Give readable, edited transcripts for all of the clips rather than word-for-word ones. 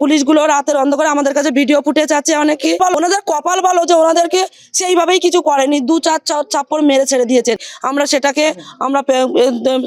পুলিশগুলো রাতের অন্ধকারে আমাদের কাছে ভিডিও ফুটেজ আছে অনেকে, ওনাদের কপাল ভালো যে ওনাদেরকে সেইভাবেই কিছু করেনি, 2-4 চাপ্পড় মেরে ছেড়ে দিয়েছেন। আমরা সেটাকে আমরা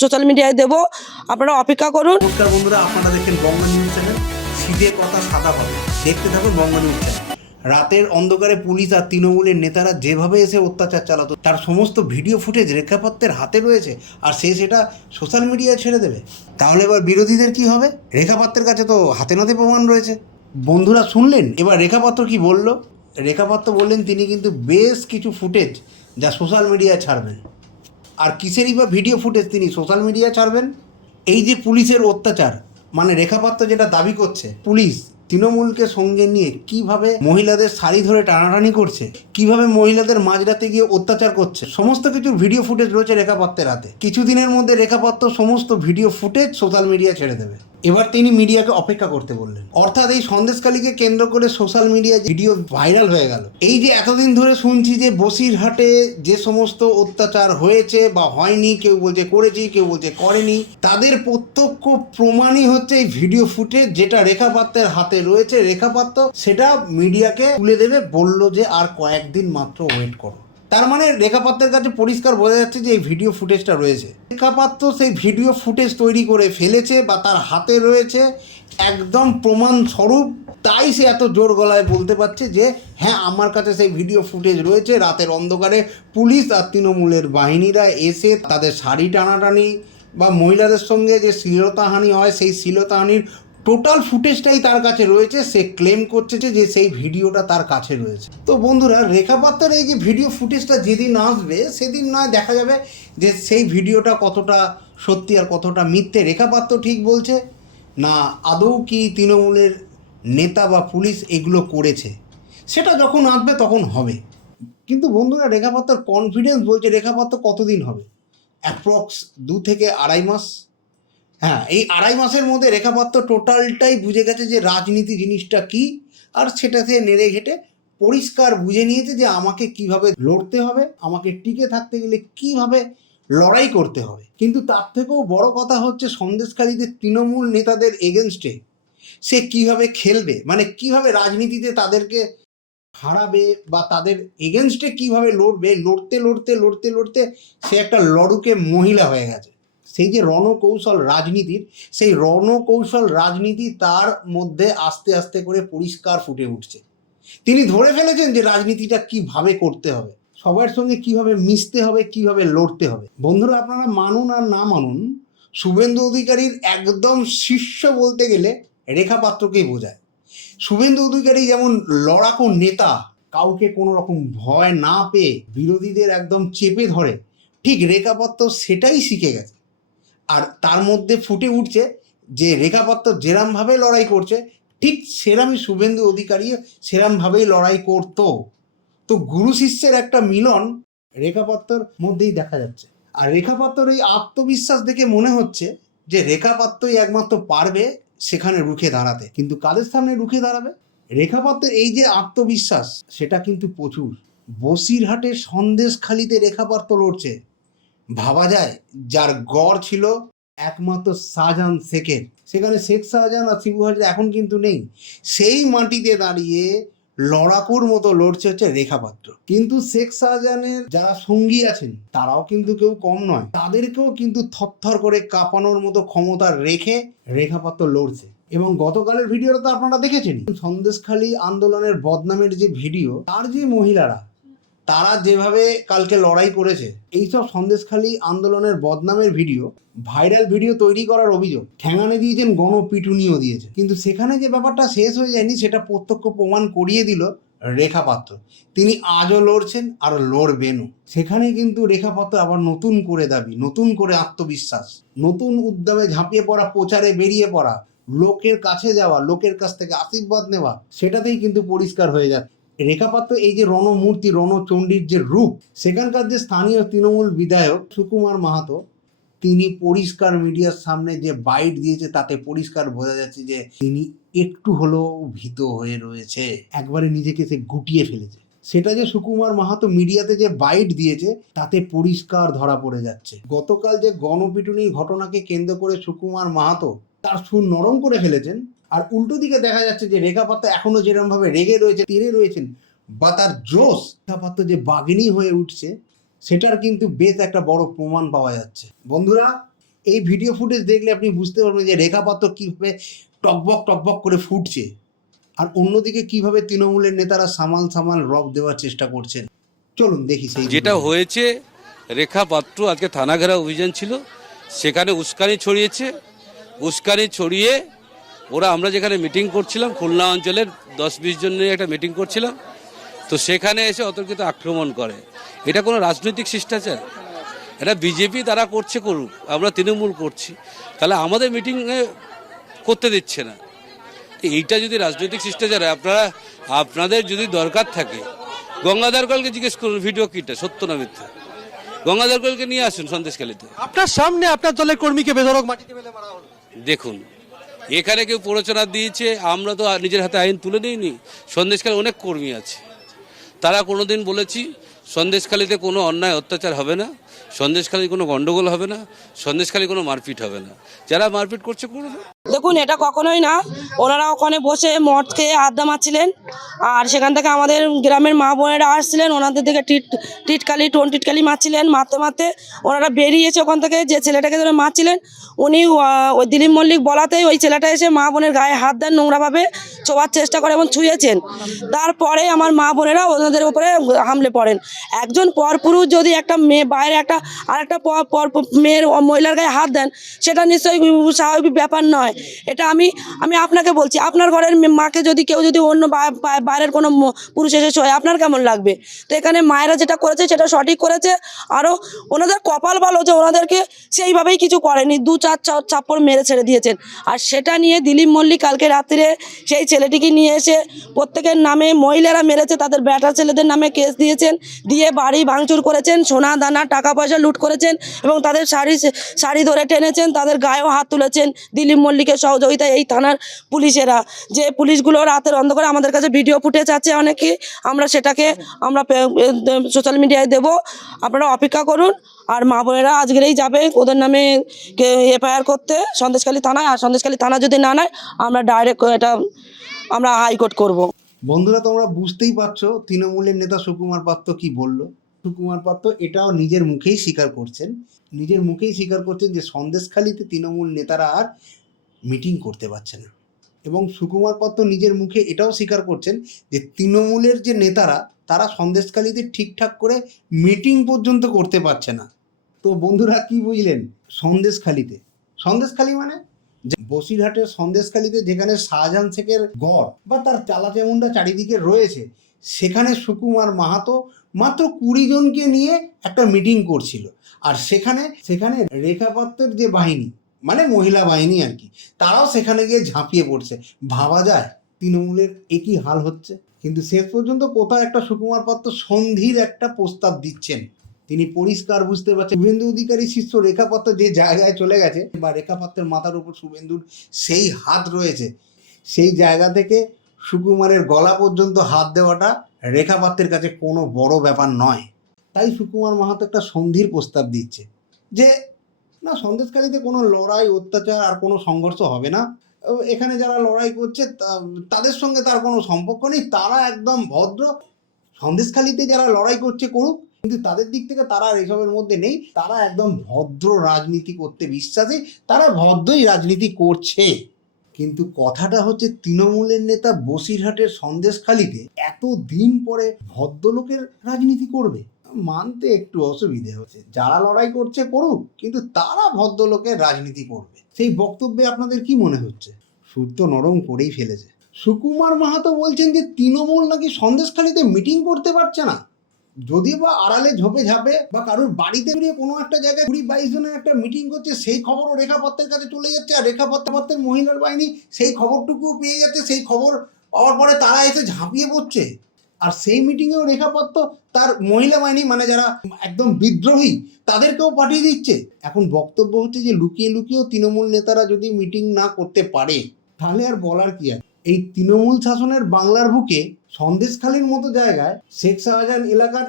সোশ্যাল মিডিয়ায় দেব, আপনারা অপেক্ষা করুন। নমস্কার বন্ধুরা, আপনারা দেখেন বঙ্গ নিউজ চ্যানেল। সিধে কথা সাদা হবে, দেখতে থাকুন বঙ্গ নিউজ চ্যানেল। রাতের অন্ধকারে পুলিশ আর তৃণমূলের নেতারা যেভাবে এসে অত্যাচার চালাতো তার সমস্ত ভিডিও ফুটেজ রেখাপাত্রের হাতে রয়েছে, আর সে সেটা সোশ্যাল মিডিয়ায় ছেড়ে দেবে। তাহলে এবার বিরোধীদের কি হবে? রেখাপাত্রের কাছে তো হাতে নাতে প্রমাণ রয়েছে। বন্ধুরা শুনলেন এবার রেখাপাত্র কি বলল? রেখাপাত্র বললেন তিনি কিন্তু বেশ কিছু ফুটেজ যা সোশ্যাল মিডিয়ায় ছাড়বেন। আর কিসেরই বা ভিডিও ফুটেজ তিনি সোশ্যাল মিডিয়ায় ছাড়বেন? এই যে পুলিশের অত্যাচার, মানে রেখাপাত্র যেটা দাবি করছে, পুলিশ তৃণমূলকে সঙ্গে নিয়ে কিভাবে মহিলাদের শাড়ি ধরে টানাটানি করছে, কিভাবে মহিলাদের মাঝরাতে গিয়ে অত্যাচার করছে, সমস্ত কিছুর ভিডিও ফুটেজ রয়েছে রেখাপাত্রের হাতে। কিছুদিনের মধ্যে রেখাপাত্র সমস্ত ভিডিও ফুটেজ সোশ্যাল মিডিয়ায় ছেড়ে দেবে। এবার তিনি মিডিয়াকে অপেক্ষা করতে বললেন। অর্থাৎ এই সন্দেশখালীকে কেন্দ্র করে সোশ্যাল মিডিয়ায় ভিডিও ভাইরাল হয়ে গেল। এই যে এতদিন ধরে শুনছি যে বসিরহাটে যে সমস্ত অত্যাচার হয়েছে বা হয়নি, কেউ বলছে করেছি, কেউ বলছে করেনি, তাদের প্রত্যক্ষ প্রমাণই হচ্ছে এই ভিডিও ফুটেজ যেটা রেখাপাত্রের হাতে রয়েছে। রেখাপাত্র সেটা মিডিয়াকে তুলে দেবে, বলল যে আর কয়েকদিন মাত্র ওয়েট করো। তার মানে রেখাপাত্রের কাছে পরিষ্কার বোঝা যাচ্ছে যে এই ভিডিও ফুটেজটা রয়েছে। রেখাপাত্র সেই ভিডিও ফুটেজ তৈরি করে ফেলেছে বা তার হাতে রয়েছে একদম প্রমাণ স্বরূপ, তাই সে এত জোর গলায় বলতে পারছে যে হ্যাঁ আমার কাছে সেই ভিডিও ফুটেজ রয়েছে। রাতের অন্ধকারে পুলিশ আর তৃণমূলের বাহিনীরা এসে তাদের শাড়ি টানাটানি বা মহিলাদের সঙ্গে যে শ্লীলতাহানি হয় সেই শ্লীলতাহানির টোটাল ফুটেজটাই তার কাছে রয়েছে। সে ক্লেম করছে যে সেই ভিডিওটা তার কাছে রয়েছে। তো বন্ধুরা, রেখাপাত্রের এই যে ভিডিও ফুটেজটা যেদিন আসবে সেদিন নয় দেখা যাবে যে সেই ভিডিওটা কতটা সত্যি আর কতটা মিথ্যে রেখাপাত্র ঠিক বলছে, না আদৌ কি তৃণমূলের নেতা বা পুলিশ এগুলো করেছে, সেটা যখন আসবে তখন হবে। কিন্তু বন্ধুরা, রেখাপাত্র কনফিডেন্স বলছে রেখাপাত্র কতদিন হবে? অ্যাপ্রক্স 2 থেকে আড়াই মাস। হ্যাঁ, এই আড়াই মাসের মধ্যে রেখাপাত্র টোটালটাই বুঝে গেছে যে রাজনীতি জিনিসটা কি, আর সেটাতে নেড়ে ঘেটে পরিষ্কার বুঝে নিয়েছে যে আমাকে কিভাবে লড়তে হবে, আমাকে টিকে থাকতে গেলে কিভাবে লড়াই করতে হবে। কিন্তু তার থেকেও বড় কথা হচ্ছে সন্দেশখালীতে তৃণমূল নেতাদের এগেনস্টে সে কিভাবে খেলবে, মানে কিভাবে রাজনীতিতে তাদেরকে হারাবে বা তাদের এগেনস্টে কিভাবে লড়বে। লড়তে লড়তে লড়তে লড়তে সে একটা লড়ুকে মহিলা হয়ে গেছে। সেই যে রণকৌশল রাজনীতির, সেই রণকৌশল রাজনীতি তার মধ্যে আস্তে আস্তে করে পরিষ্কার ফুটে উঠছে। তিনি ধরে ফেলেছেন যে রাজনীতিটা কিভাবে করতে হবে, সবার সঙ্গে কিভাবে মিশতে হবে, কিভাবে লড়তে হবে। বন্ধুরা, আপনারা মানুন আর না মানুন, শুভেন্দু অধিকারীর একদম শীর্ষ বলতে গেলে রেখাপাত্রকেই বোঝায়। শুভেন্দু অধিকারী যেমন লড়াকু নেতা, কাউকে কোনো রকম ভয় না পেয়ে বিরোধীদের একদম চেপে ধরে, ঠিক রেখাপাত্র সেটাই শিখে গেছে। আর তার মধ্যে ফুটে উঠছে যে রেখাপাত্র যেরমভাবে লড়াই করছে ঠিক সেরামই শুভেন্দু অধিকারী সেরমভাবেই লড়াই করতো। তো গুরু শিষ্যের একটা মিলন রেখাপাত্রর মধ্যেই দেখা যাচ্ছে। আর রেখাপাত্রর এই আত্মবিশ্বাস দেখে মনে হচ্ছে যে রেখাপাত্রই একমাত্র পারবে সেখানে রুখে দাঁড়াতে। কিন্তু কাদের সামনে রুখে দাঁড়াবে? রেখাপাত্রের এই যে আত্মবিশ্বাস সেটা কিন্তু প্রচুর। বসিরহাটের সন্দেশখালীতে রেখাপাত্র লড়ছে। ভাবা যায় যার গড় ছিল একমাত্র শাহজাহান শেখের, সেখানে শেখ শাহজাহান আর শিবু হাজরা এখন কিন্তু নেই। সেই মাটিতে দাঁড়িয়ে লড়াকুর মতো লড়ছে হচ্ছে রেখাপাত্র। কিন্তু শেখ শাহজাহানের যারা সঙ্গী আছেন তারাও কিন্তু কেউ কম নয়, তাদেরকেও কিন্তু থরথর করে কাঁপানোর মতো ক্ষমতা রেখে রেখাপাত্র লড়ছে। এবং গতকালের ভিডিওটা তো আপনারা দেখেছেন, সন্দেশখালী আন্দোলনের বদনামের যে ভিডিও, তার যে মহিলারা তারা যেভাবে কালকে লড়াই করেছে, এইসব সন্দেশখালী আন্দোলনের বদনামের ভিডিও, ভাইরাল ভিডিও তৈরি করার অভিযোগ ঠ্যাঙানে দিয়েছেন, গণপিটুনিও দিয়েছে। কিন্তু সেখানে যে ব্যাপারটা শেষ হয়ে যায়নি সেটা প্রত্যক্ষ প্রমাণ করিয়ে দিল রেখাপাত্র। তিনি আজও লড়ছেন আর লড়বেনও। সেখানে কিন্তু রেখাপাত্র আবার নতুন করে দাবি, নতুন করে আত্মবিশ্বাস, নতুন উদ্যমে ঝাঁপিয়ে পড়া, প্রচারে বেরিয়ে পড়া, লোকের কাছে যাওয়া, লোকের কাছ থেকে আশীর্বাদ নেওয়া, সেটাতেই কিন্তু পরিষ্কার হয়ে যাচ্ছে। রেখাপাত্র এই যে রণমূর্তি, রণচণ্ডীর যে রূপ, সেখানকার যে স্থানীয় তৃণমূল বিধায়ক সুকুমার মাহাতো, তিনি পরিষ্কার মিডিয়ার সামনে যে বাইট দিয়েছে তাতে পরিষ্কার বোঝা যাচ্ছে যে তিনি একটু হলেও ভীত হয়ে রয়েছে, একবারে নিজেকে সে গুটিয়ে ফেলেছে। সেটা যে সুকুমার মাহাতো মিডিয়াতে যে বাইট দিয়েছে তাতে পরিষ্কার ধরা পড়ে যাচ্ছে। গতকাল যে গণপিটুনির ঘটনাকে কেন্দ্র করে সুকুমার মাহাতো তার সুর নরম করে ফেলেছেন, আর উল্টো দিকে দেখা যাচ্ছে যে রেখা পাত্র এখনো যেরকম ভাবে রেগে রয়েছে, তীরে রয়েছেন, বা তার জোশ, রেখা পাত্র যে বাঘিনী হয়ে উঠছে সেটার কিন্তু বেশ একটা বড় প্রমাণ পাওয়া যাচ্ছে। বন্ধুরা, এই ভিডিও ফুটেজ দেখলে আপনি বুঝতে পারবেন যে রেখা পাত্র কীভাবে টকবক টকবক করে ফুটছে, আর অন্যদিকে কিভাবে তৃণমূলের নেতারা সামাল রব দেওয়ার চেষ্টা করছেন। চলুন দেখি সেই যেটা হয়েছে। রেখা পাত্র আজকে থানা ঘেরা অভিযান ছিল, সেখানে উস্কানি ছড়িয়েছে। উস্কানি ছড়িয়ে আমরা যেখানে মিটিং করছিলাম, খুলনা অঞ্চলের 10-20 জন নিয়ে একটা মিটিং করছিলাম, তো সেখানে এসে অতর্কিত আক্রমণ করে। এটা কোনো রাজনৈতিক শিষ্টাচার? এটা বিজেপি তারা করছে, করুক, আমরা তৃণমূল করছি, তাহলে আমাদের মিটিংয়ে করতে দিচ্ছে না। এইটা যদি রাজনৈতিক শিষ্টাচার হয়, আপনাদের যদি দরকার থাকে গঙ্গাধর কলকে জিজ্ঞেস করুন ভিডিও কিটা সত্য না মিথ্যা। গঙ্গাধর কলকে নিয়ে আসুন সন্দেশখালীতে। আপনার সামনে আপনার দলের কর্মীকে বেধড়ক মাটিতে ফেলে মারা হলো। দেখুন, এখানে কেউ প্ররোচনা দিয়েছে, আমরা তো নিজের হাতে আইন তুলে নিইনি। সন্দেশখালী অনেক কর্মী আছে, তারা কোনোদিন বলেছি সন্দেশখালীতে কোনো অন্যায় অত্যাচার হবে না, সন্দেশখালী কোনো গন্ডগোল হবে না, সন্দেশখালী কোনো মারপিট হবে না। যারা মারপিট করছে করুন। দেখুন, এটা কখনোই না। ওনারা ওখানে বসে মদ খেয়ে আড্ডা মারছিলেন, আর সেখান থেকে আমাদের গ্রামের মা বোনেরা আসছিলেন, ওনাদের দিকে টিটকালি মারছিলেন। মারতে ওনারা বেরিয়েছে ওখান থেকে। যে ছেলেটাকে ধরে মারছিলেন উনি ওই দিলীপ মল্লিক বলাতেই ওই ছেলেটা এসে মা বোনের গায়ে হাত দেন, নোংরাভাবে ছোঁয়ার চেষ্টা করে এবং ছুঁয়েছেন। তারপরে আমার মা বোনেরা ওনাদের উপরে হামলে পড়েন। একজন পরপুরুষ যদি একটা মেয়ে বাইরে আরেকটা মেয়ের মহিলার গায়ে হাত দেন, সেটা নিশ্চয়ই স্বাভাবিক ব্যাপার নয়। এটা আমি আপনাকে বলছি, আপনার ঘরের মাকে যদি কেউ যদি অন্য বাইরের কোনো পুরুষ এসে ছোঁয়, আপনার কেমন লাগবে? তো এখানে মায়েরা যেটা করেছে সেটা সঠিক করেছে। আরও ওনাদের কপাল ভালো যে ওনাদেরকে সেইভাবেই কিছু করেনি, 2-4 চাপ্পড় মেরে ছেড়ে দিয়েছেন। আর সেটা নিয়ে দিলীপ মল্লিক কালকে রাত্রে সেই ছেলেটিকে নিয়ে এসে প্রত্যেকের নামে, মহিলারা মেরেছে তাদের বেটা ছেলেদের নামে কেস দিয়েছেন, দিয়ে বাড়ি ভাঙচুর করেছেন, সোনা দানা টাকা পয়সা লুট করেছেন এবং তাদের শাড়ি ধরে টেনেছেন, তাদের গায়েও হাত তুলেছেন। দিলীপ মল্লিকের সহযোগিতায় এই থানার পুলিশেরা, যে পুলিশগুলো রাতের অন্ধকারে আমাদের কাছে ভিডিও ফুটেজ আছে অনেকে, আমরা সেটাকে সোশ্যাল মিডিয়ায় দেব, আপনারা অপেক্ষা করুন। আর মা বোনেরা আজকেরই যাবে ওদের নামে এফআইআর করতে সন্দেশখালী থানায়। আর সন্দেশখালী থানা যদি না নেয়, আমরা ডাইরেক্ট এটা আমরা হাইকোর্ট করব। বন্ধুরা, তোমরা বুঝতেই পারছো তৃণমূলের নেতা সুকুমার পাত্র কি বলল। সুকুমার পাত্র এটাও নিজের মুখেই স্বীকার করছেন যে সন্দেশখালীতে তৃণমূল নেতারা আর মিটিং করতে পারছে না। এবং সুকুমার পাত্র নিজের মুখে এটাও স্বীকার করছেন যে তৃণমূলের যে নেতারা তারা সন্দেশখালীতে ঠিকঠাক করে মিটিং পর্যন্ত করতে পারছে না। তো বন্ধুরা, কি বুঝলেন? সন্দেশখালী মানে বসিরহাটের সন্দেশখালীতে যেখানে শাহজাহান শেখের গড় বা তার চালাচামুন্ডা চারিদিকে রয়েছে, সেখানে সুকুমার মাহাতো মাত্র 20 জনকে নিয়ে একটা মিটিং করছিল। আর সেখানে রেখা পাত্রের যে বাহিনী, মানে মহিলা বাহিনী আর কি, তারাও সেখানে গিয়ে ঝাঁপিয়ে পড়ছে। ভাবা যায় তৃণমূলের একই হাল হচ্ছে। কিন্তু শেষ পর্যন্ত কোথাও একটা সুকুমার পাত্র সন্ধির একটা প্রস্তাব দিচ্ছেন। তিনি পরিষ্কার বুঝতে পারছেন শুভেন্দু অধিকারী শিষ্য রেখা পাত্র যে জায়গায় চলে গেছে, বা রেখা পাত্রের মাথার উপর শুভেন্দুর সেই হাত রয়েছে, সেই জায়গা থেকে সুকুমারের গলা পর্যন্ত হাত দেওয়াটা রেখা পাত্রের কাছে কোনো বড় ব্যাপার নয়। তাই সুকুমার মাহাতো একটা সন্ধির প্রস্তাব দিচ্ছে যে না, সন্দেশখালীতে কোনো লড়াই, অত্যাচার আর কোনো সংঘর্ষ হবে না। এখানে যারা লড়াই করছে তাদের সঙ্গে তার কোনো সম্পর্ক নেই, তারা একদম ভদ্র। সন্দেশখালীতে যারা লড়াই করছে করুক, কিন্তু তাদের দিক থেকে তারা এসবের মধ্যে নেই। তারা একদম ভদ্র রাজনীতি করতে বিশ্বাসী, তারা ভদ্রই রাজনীতি করছে। কিন্তু কথাটা হচ্ছে, তৃণমূলের নেতা বসিরহাটের সন্দেশখালীতে এত দিন পরে ভদ্রলোকের রাজনীতি করবে, মানতে একটু অসুবিধে হচ্ছে। যারা লড়াই করছে করুক, কিন্তু তারা ভদ্রলোকের রাজনীতি করবে। সেই বক্তব্যে আপনাদের কি মনে হচ্ছে? সুর তো নরম করেই ফেলেছে। সুকুমার মাহাতো বলছেন যে তৃণমূল নাকি সন্দেশখালীতে মিটিং করতে পারছে না। যদি বা আড়ালে ঝাঁপে বা কারোর বাড়িতে গিয়ে কোনো একটা জায়গায় 20-22 জনের একটা মিটিং করছে, সেই খবরও রেখা পাত্রের কাছে চলে যাচ্ছে। আর রেখা পাত্রের মহিলার বাহিনী সেই খবরটুকুও পেয়ে যাচ্ছে। সেই খবর পাওয়ার পরে তারা এসে ঝাঁপিয়ে পড়ছে। আর সেই মিটিংয়েও রেখা পাত্র তার মহিলা বাহিনী, মানে যারা একদম বিদ্রোহী, তাদেরকেও পাঠিয়ে দিচ্ছে। এখন বক্তব্য হচ্ছে যে লুকিয়েও তৃণমূল নেতারা যদি মিটিং না করতে পারে, তাহলে আর বলার কি আছে। এই তৃণমূল শাসনের বাংলার বুকে সন্দেশখালীর মতো জায়গায় শেখ শাহজাহান এলাকার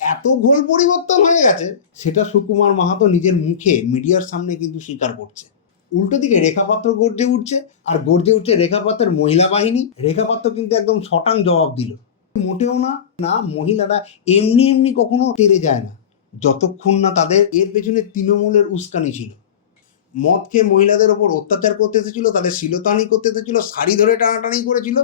এত ঘোল পরিবর্তন হয়ে গেছে, সেটা সুকুমার মাহাতো নিজের মুখে মিডিয়ার সামনে কিন্তু স্বীকার করছে। উল্টো দিকে রেখাপাত্র গর্জে উঠছে, আর গর্জে উঠছে রেখাপাত্রের মহিলা বাহিনী। রেখাপাত্র কিন্তু একদম শটাং জবাব দিল, মোটেও না, না মহিলারা এমনি এমনি কখনো তেড়ে যায় না, যতক্ষণ না তাদের এর পেছনে তৃণমূলের উস্কানি ছিল। মদ খেয়ে মহিলাদের ওপর অত্যাচার করতে এসেছিল, তাদের শিলতাহানি করতে এসেছিল, শাড়ি ধরে টানাটানি করেছিল।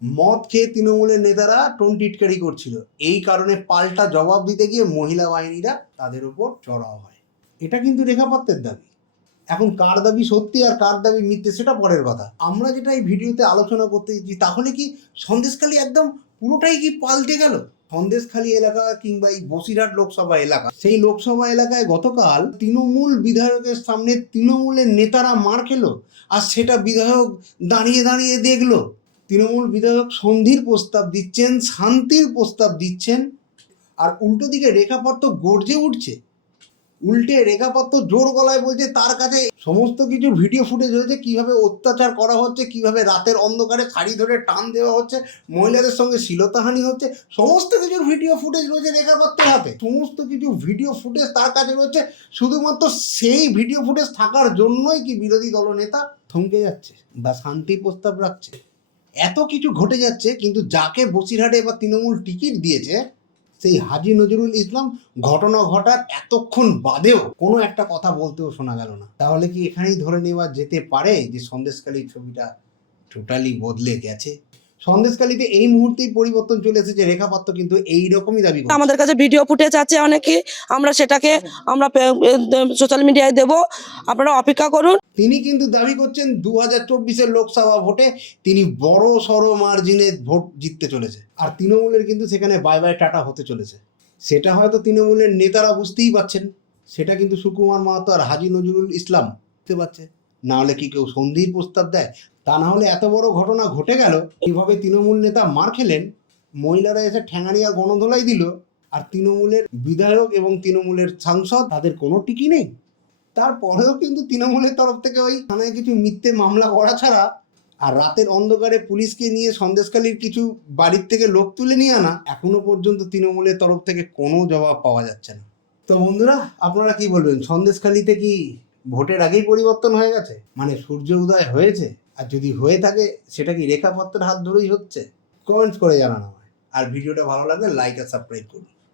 মদ খেয়ে তৃণমূলের নেতারা টোন টিটকারি করছিল, এই কারণে পাল্টা জবাব দিতে গিয়ে মহিলা বাহিনীরা তাদের উপর চড়াও হয়। এটা কিন্তু রেখাপাত্রের দাবি। এখন কার দাবি সত্যি আর কার দাবি মিথ্যে সেটা পরের কথা। আমরা যেটা এই ভিডিওতে আলোচনা করতে চাইছি, তাহলে কি সন্দেশখালী একদম পুরোটাই কি পাল্টে গেল? সন্দেশখালী এলাকা কিংবা এই বসিরহাট লোকসভা এলাকা, সেই লোকসভা এলাকায় গতকাল তৃণমূল বিধায়কের সামনে তৃণমূলের নেতারা মার খেলো, আর সেটা বিধায়ক দাঁড়িয়ে দাঁড়িয়ে দেখলো। তৃণমূল বিধায়ক সন্ধির প্রস্তাব দিচ্ছেন, শান্তির প্রস্তাব দিচ্ছেন, আর উল্টো দিকে রেখাপাত্র গর্জে উঠছে। উল্টে রেখাপাত্র জোর গলায় বলছে তার কাছে সমস্ত কিছু ভিডিও ফুটেজ রয়েছে, কিভাবে অত্যাচার করা হচ্ছে, কিভাবে রাতের অন্ধকারে শাড়ি ধরে টান দেওয়া হচ্ছে, মহিলাদের সঙ্গে শ্লীলতাহানি হচ্ছে, সমস্ত কিছুর ভিডিও ফুটেজ রয়েছে রেখাপাত্রের হাতে। সমস্ত কিছু ভিডিও ফুটেজ তার কাছে রয়েছে। শুধুমাত্র সেই ভিডিও ফুটেজ থাকার জন্যই কি বিরোধী দলনেতা থমকে যাচ্ছে বা শান্তির প্রস্তাব রাখছে? এত কিছু ঘটে যাচ্ছে, কিন্তু যাকে বসিরহাটে এবার তৃণমূল টিকিট দিয়েছে সেই হাজী নজরুল ইসলাম ঘটনা ঘটার এতক্ষণ বাদেও কোনো একটা কথা বলতেও শোনা গেল না। তাহলে কি এখানেই ধরে নেওয়া যেতে পারে যে সন্দেশখালীর ছবিটা টোটালি বদলে গেছে? সন্দেশখালীতে এই মুহূর্তেই পরিবর্তন চলে এসেছে। রেখাপাত্র কিন্তু এইরকমই দাবি করে। আমাদের কাছে ভিডিও ফুটেজ আছে অনেকে, আমরা সেটাকে আমরা সোশ্যাল মিডিয়ায় দেব, আপনারা অপেক্ষা করুন। তিনি কিন্তু দাবি করছেন 2024-এর লোকসভা ভোটে তিনি বড় সড়ো মার্জিনে ভোট জিততে চলেছে, আর তৃণমূলের কিন্তু সেখানে বাই বাই টাটা হতে চলেছে। সেটা হয়তো তৃণমূলের নেতারা বুঝতেই পারছেন, সেটা কিন্তু সুকুমার মাহাতো আর হাজী নজরুল ইসলাম বুঝতে পারছে। না হলে কি কেউ সন্ধির প্রস্তাব দেয়? তা না হলে এত বড় ঘটনা ঘটে গেল, এইভাবে তৃণমূল নেতা মার খেলেন, মহিলারা এসে ঠ্যাঙানি আর গণধোলাই দিল, আর তৃণমূলের বিধায়ক এবং তৃণমূলের সাংসদ তাদের কোনো টিকি নেই। তারপরেও কিন্তু তৃণমূলের তরফ থেকে ওই থানায় কিছু মিথ্যে মামলা করা ছাড়া আর রাতের অন্ধকারে পুলিশকে নিয়ে সন্দেশখালীর কিছু বাড়ির থেকে লোক তুলে নিয়ে আনা, এখনো পর্যন্ত তৃণমূলের তরফ থেকে কোনো জবাব পাওয়া যাচ্ছে না। তো বন্ধুরা, আপনারা কি বলবেন? সন্দেশখালীতে কি ভোটের আগেই পরিবর্তন হয়ে গেছে, মানে সূর্য উদয় হয়েছে? আর যদি হয়ে থাকে সেটা কি রেখাপাত্রের হাত ধরেই হচ্ছে? কমেন্টস করে জানানো হয়। আর ভিডিওটা ভালো লাগলে লাইক আর সাবস্ক্রাইব করুন।